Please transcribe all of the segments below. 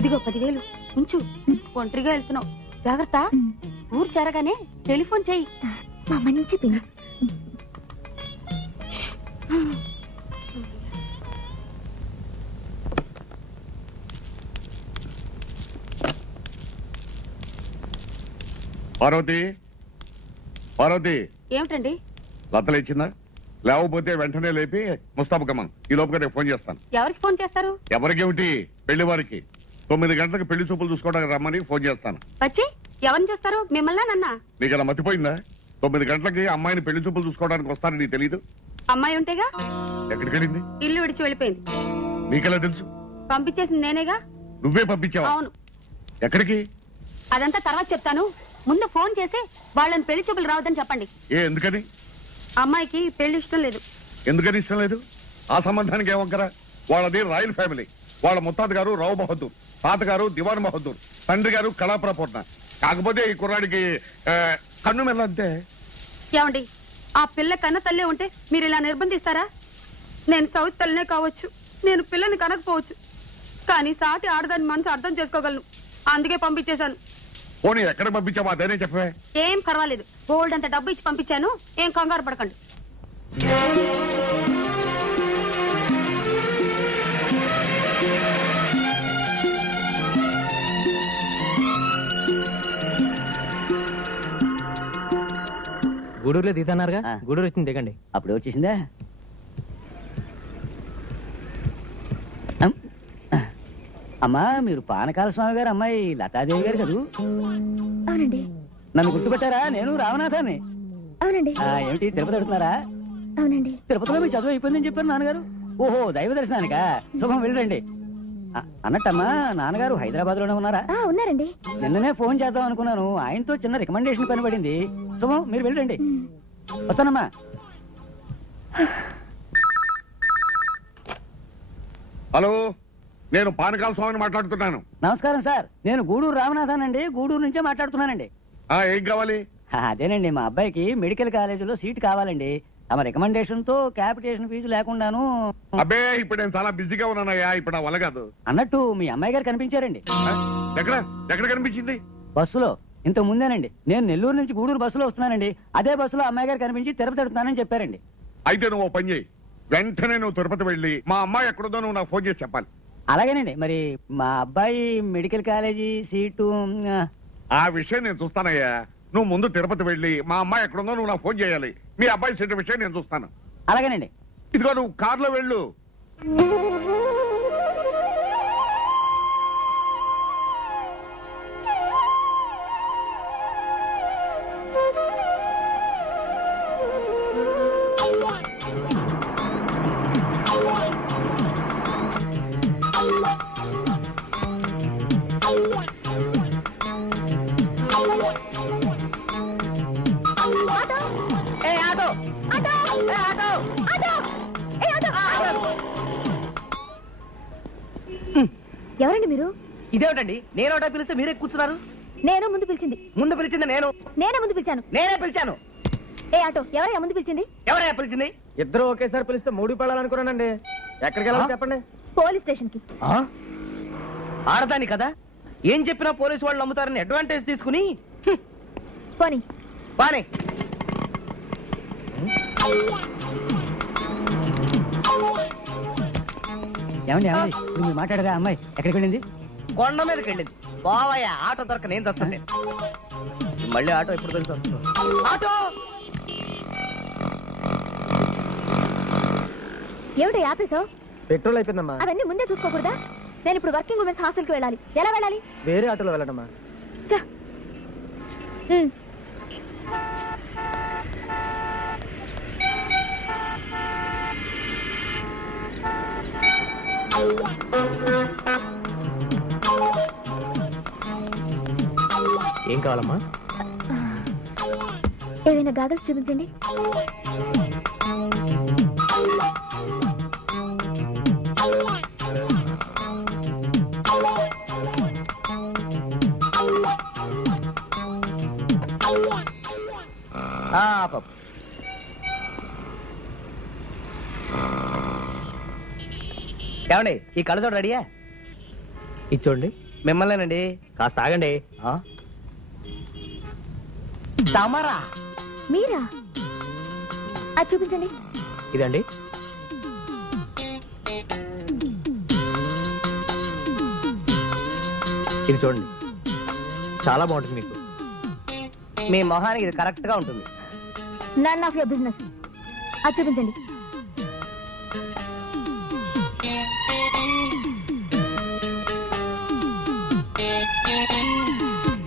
ఇదిగో 10,000 ఉంచు. ఒంటరిగా వెళ్తున్నావు, జాగ్రత్త. ఊరు చేరగానే టెలిఫోన్ చెయ్యి. మా మంచి పిల్ల. పార్వతి, పార్వతి. ఏమిటండి? లత లేచిందా? లేకపోతే వెంటనే లేపి ముస్తాబకమ్మన్ ఈ లోపుగా నేను ఫోన్ చేస్తాను. ఎవరికి ఫోన్ చేస్తారు? ఎవరికేమిటి, పెళ్లి వారికి 9 గంటలకు పెళ్లి చూపులు చూసుకోవడానికి రమ్మని ఫోన్ చేస్తాను. వచ్చి ఎవరిని చేస్తారు, మిమ్మల్ని నన్నా? నీకు అలా మర్చిపోయిందా? 9 గంటలకి అమ్మాయిని పెళ్లి చూపులు చూసుకోవడానికి వస్తానని నీకు తెలీదు? అమ్మాయి ఉంటేగా. ఎక్కడికి వెళ్ళింది? ఇల్లు విడిచి వెళ్ళిపోయింది. నీకెలా తెలుసు? పంపించేసింది నేనేగా. నువ్వే పంపించావా? అవును. ఎక్కడికి? అదంతా తర్వాత చెప్తాను, ముందు ఫోన్ చేసి వాళ్ళని పెళ్లి చూపులు రావద్దని చెప్పండి. ఎందుకని? అమ్మాయికి పెళ్లి ఇష్టం లేదు. ఎందుకని ఇష్టం లేదు? ఆ సంబంధానికి ఏమక్కరా? వాళ్ళది రాయల్ ఫ్యామిలీ. వాళ్ళ ముత్తాత గారు రావు బహదూర్, తాతగారు దివాన్ బహదూర్, తండ్రి గారు కళాప్రపూర్ణ. కాకపోతే ఈ కుర్రాడికి కన్ను మెల్లంతే. ఏమండి, ఆ పిల్ల కన్న తల్లే ఉంటే మీరు ఇలా నిర్బంధిస్తారా? నేను సౌత్ తల్లినే కావచ్చు, నేను పిల్లని కనకపోవచ్చు, కానీ సాటి ఆడదాని మనసు అర్థం చేసుకోగలను. అందుకే పంపించేశాను. పోనీ ఎక్కడ పంపించావా అదేనే చెప్పవే. ఏం పర్వాలేదు, గోల్డ్ అంత డబ్బు ఇచ్చి పంపించాను, ఏం కంగారు పడకండి. గూడూరులో దిగుతున్నారుగా, గూడూరు వచ్చింది దిగండి. అప్పుడు వచ్చేసిందా? అమ్మా, మీరు పానకాల స్వామి గారు అమ్మాయి లతాదేవి గారు కదూ? అవునండి. నన్ను గుర్తుపెట్టారా? నేను రామనాథాన్ని. అవునండి. ఏమిటి తిరుపతి అడుగుతున్నారా? అవునండి. తిరుపతిలో మీ చదువు అయిపోయిందని చెప్పారు నాన్నగారు. ఓహో, దైవ దర్శనానికా? శుభం, వెళ్ళండి. అన్నట్టమ్మా, నాన్నగారు హైదరాబాద్ లోనే ఉన్నారా? ఉన్నారండి. నిన్ననే ఫోన్ చేద్దాం అనుకున్నాను, ఆయనతో చిన్న రికమెండేషన్ పని పడింది. శుభం, మీరు వెళ్ళండి. వస్తానమ్మా. హలో, నేను పానకాల స్వామిని మాట్లాడుతున్నాను. నమస్కారం సార్, నేను గూడూరు రామనాథన్ అండి, గూడూరు నుంచే మాట్లాడుతున్నానండి. ఏం కావాలి? అదేనండి, మా అబ్బాయికి మెడికల్ కాలేజీలో సీట్ కావాలండి. తమ రికమెండేషన్ తో క్యాపిటేషన్ ఫీజు లేకుండాను. అబ్బే, ఇప్పుడు నేను చాలా బిజీగా ఉన్నానయ్యా, ఇప్పుడు నా వల్ల కాదు. అన్నట్టు మీ అమ్మాయి గారు కనిపించారండి. ఎక్కడ ఎక్కడ కనిపించింది? బస్సులో. ఇంతకు ముందేనండి, నేను నెల్లూరు నుంచి గూడూరు బస్సులో వస్తున్నానండి. అదే బస్సులో అమ్మాయి గారు కనిపించి తిరుపతి అడుగుతున్నానని చెప్పారండి. అయితే నువ్వు ఓ పని చేయి, వెంటనే నువ్వు తిరుపతి వెళ్ళి మా అమ్మాయి ఎక్కడుందో నువ్వు నాకు ఫోన్ చేసి చెప్పాలి. అలాగేనండి. మరి మా అబ్బాయి మెడికల్ కాలేజీ సీటు ఆ విషయం నేను చూస్తానయ్యా. నువ్వు ముందు తిరుపతి వెళ్ళి మా అమ్మాయి ఎక్కడుందో నువ్వు నాకు ఫోన్ చేయాలి. మీ అబ్బాయి సీటు విషయం నేను చూస్తాను. అలాగేనండి. ఇదిగో నువ్వు కారులో వెళ్ళు. ఎవరండి మీరు? ఇదేమిటండి, నేను ఒకటే పిలిస్తే మీరే కూర్చున్నారు? నేను ముందు పిలిచింది. ముందు పిలిచింది నేను. నేనే ముందు పిలిచాను. నేనే పిలిచాను. ఏ ఆటో, ఎవరయ్యా ముందు పిలిచింది? ఎవరయ్యా పిలిచింది? ఇద్దరు ఒకేసారి పిలిస్తే 3 పడాలనుకున్నానండి. ఎక్కడికి వెళ్ళాలి చెప్పండి? పోలీస్ స్టేషన్ కి. ఆడదాని కదా, ఏం చెప్పినా పోలీసు వాళ్ళు నమ్ముతారని అడ్వాంటేజ్ తీసుకుని పోనీ. బానే. ఏమండి, ఏమండి, మీరు మాట్లాడగా అమ్మాయి ఎక్కడికి వెళ్ళింది? కొండ మీదకి వెళ్ళింది. బావయ్య, ఆటో దొరక నేను చస్తుంటే. మళ్ళీ ఆటో ఎప్పుడు తెలిసి వస్తుంది? ఆటో ఏమిటి ఆపేసావు? పెట్రోల్ అయిపోయిందమ్మా. అవన్నీ ముందే చూసుకోకూడదా? నేను ఇప్పుడు వర్కింగ్ ఉమెన్స్ హాస్టల్ కి వెళ్ళాలి. ఎలా వెళ్ళాలి? వేరే ఆటోలో వెళ్ళడమ్మా. ఏం కావాలమ్మా? ఏమైనా గాగల్స్ చూపించండి. ఏమండి, ఈ కళ్ళజోడు రెడీయా? ఇచ్చోండి. మిమ్మల్నేనండి. కాస్త ఆగండి. తమరా? మీరా? అది చూపించండి. ఇదండి. ఇది చూడండి, చాలా బాగుంటుంది మీకు. మీ మొహానికి ఇది కరెక్ట్ గా ఉంటుంది. None of your business. అది చూపించండి.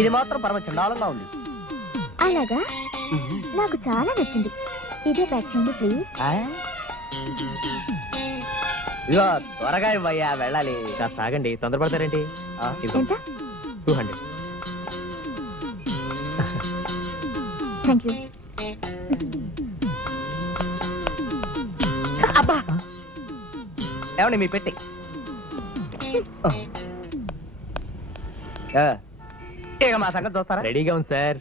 ఇది మాత్రం పరమ చండాలంగా ఉంది. అలాగా? నాకు చాలా నచ్చింది. ఇదే ప్యాక్ చేయండి ప్లీజ్. ఇదిగో త్వరగా ఇవ్వయ్యా, వెళ్ళాలి. కాస్త ఆగండి, తొందరపడతారేంటి? ఎంత? 200. Thank you. అబ్బా, ఏమండి మీ పెట్టి? ఇక మా సంగతి చూస్తారా? రెడీగా ఉంది సార్.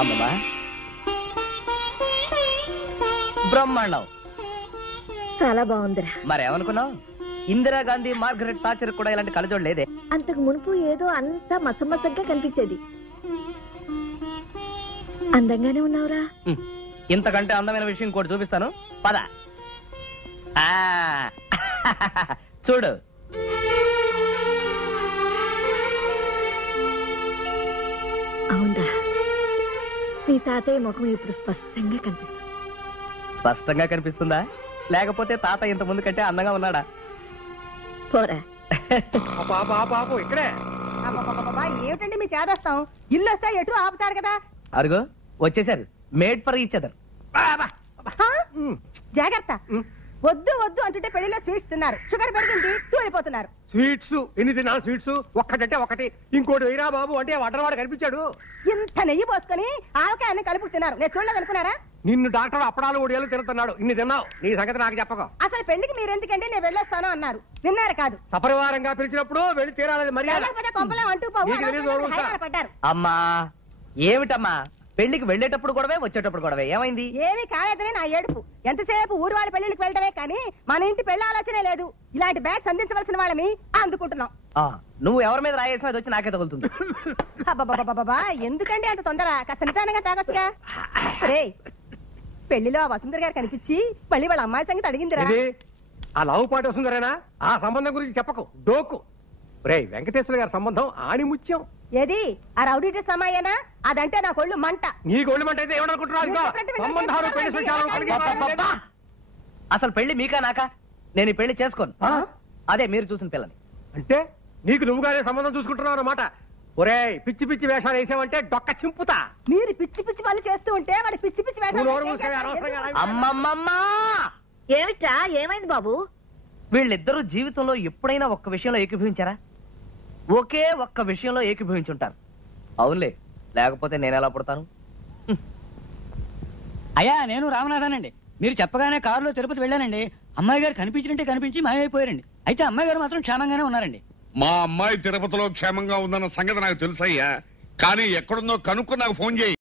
అమ్మమ్మా, బ్రహ్మాండం. చాలా బాగుందిరా. మరేమనుకున్నావు? ఇందిరాగాంధీ, మార్గరెట్ థాచర్ కూడా ఇలాంటి కళ్ళజోడు లేదే. అంతకు మునుపు ఏదో అంతా మసమసగ్గా కనిపించేది. అందంగానే ఉన్నావురా. ఇంతకంటే అందమైన విషయం కూడా చూపిస్తాను, పద. ఆ, చూడు. అవునరా, మీ తాతయ్య ముఖం ఇప్పుడు స్పష్టంగా కనిపిస్తుంది. స్పష్టంగా కనిపిస్తుందా, లేకపోతే తాత ఇంత ముందు కంటే అందంగా ఉన్నాడా? పోరా. ఇక్కడే ఏమిటండి మీ చేదస్తాం? ఇల్లు వస్తే ఎటు ఆపుతారు కదా. అరుగో వచ్చేసారు, మేడ్ ఫర్ ఈచ్ అదర్. జాగ్రత్త. వద్దు వద్దు అంటుంటే పెళ్లిలో స్వీట్స్ తిన్నారు, షుగర్ పెరిగింది, తూలిపోతున్నారు. స్వీట్స్ ఎన్ని తిన్నా? స్వీట్స్ ఒక్కటంటే ఒకటి, ఇంకోటి వెయ్యరా బాబు అంటే వడ్డరవాడు కనిపించాడు. ఇంత నెయ్యి పోసుకొని ఆవకాయన్ని కలుపుకు తిన్నారు, నేను చూడలేదు అనుకున్నారా? నిన్ను డాక్టర్ అప్పడాలు ఒడియాలు తిరుగుతున్నాడు, ఇన్ని తిన్నావు. నీ సంగతి నాకు చెప్పకు. అసలు పెళ్లికి మీరెందుకండి, నేను వెళ్ళొస్తాను అన్నారు, విన్నారు కాదు? సపరివారంగా పిలిచినప్పుడు వెళ్ళి తీరాలి మర్యాద. లేకపోతే కొంపలే అంటూ పోవు, నీకు తెలీదు, అనవసరంగా ఊరుకో. హైరాణ పడ్డారు. అమ్మా, ఏమిటమ్మా పెళ్లికి వెళ్ళేటప్పుడు గొడవే, వచ్చేటప్పుడు గొడవే, ఏమైంది? ఏమీ కాలేదని నా ఏడుపు. ఎంతసేపు ఊరు వాళ్ళ పెళ్లికి వెళ్ళడమే కానీ మన ఇంటి పెళ్లి ఆలోచనే లేదు. ఇలాంటి బ్యాగ్స్ అందించవలసిన వాళ్ళని అందుకుంటున్నాం. నువ్వు ఎవరి మీద రాయేసినా అది వచ్చి నాకే తగులుతుంది. అబ్బబ్బబ్బబ్బబ్బా, ఎందుకండి అంత తొందర? కాస్త నిదానంగా తాగొచ్చుగా. రే, పెళ్లిలో ఆ వసుంధర గారు కనిపించి మళ్ళీ వాళ్ళ అమ్మాయి సంగతి అడిగిందిరా. ఇది ఆ లవ్ పాట వస్తుందరేనా? ఆ సంబంధం గురించి చెప్పకు, డోకు. రే, వెంకటేశ్వర గారి సంబంధం ఆణిముత్యం. ఏది ఆ రౌడీటెస్ అమ్మాయేనా? అదంటే నా కొళ్ళు మంట. నీ గోల్డ్ మంట అయితే ఏమనుకుంటున్నావు? ఇదిగో, సంబంధాలు పెళ్లి విషయాలు కలిగి అబ్బబ్బబ్బా! అసలు పెళ్లి మీకా నాకా? నేను ఈ పెళ్లి చేసుకోను. అదే మీరు చూసిన పిల్లని. అంటే నీకు నువ్వుగానే సంబంధం చూసుకుంటున్నావు అన్నమాట. ఒరేయ్, పిచ్చి పిచ్చి వేషాలు వేసావంటే డొక్క చింపుతా. మీరు పిచ్చి పిచ్చి పనులు చేస్తూ ఉంటే వాడి పిచ్చి పిచ్చి వేషాలు నోరు వేసి ఏం మూసుకొని చేస్తారు? అనవసరంగా ఎందుకు? అమ్మమ్మమ్మా, ఏమిట్రా, ఏమైంది బాబు? వీళ్ళిద్దరూ జీవితంలో ఎప్పుడైనా ఒక్క విషయంలో ఏకీభవించారా? ఒకే ఒక్క విషయంలో ఏకీభవించుంటారు. అవునులే, లేకపోతే నేను ఎలా పుడతాను? అయ్యా, నేను రామనాథానండి. మీరు చెప్పగానే కారులో తిరుపతి వెళ్ళానండి. అమ్మాయి గారు కనిపించినట్టే కనిపించి మాయమైపోయారండి. అయితే అమ్మాయి గారు మాత్రం క్షేమంగానే ఉన్నారండి. మా అమ్మాయి తిరుపతిలో క్షేమంగా ఉందన్న సంగతి నాకు తెలుసయ్యా, కానీ ఎక్కడుందో కనుక్కు నాకు ఫోన్ చేయి.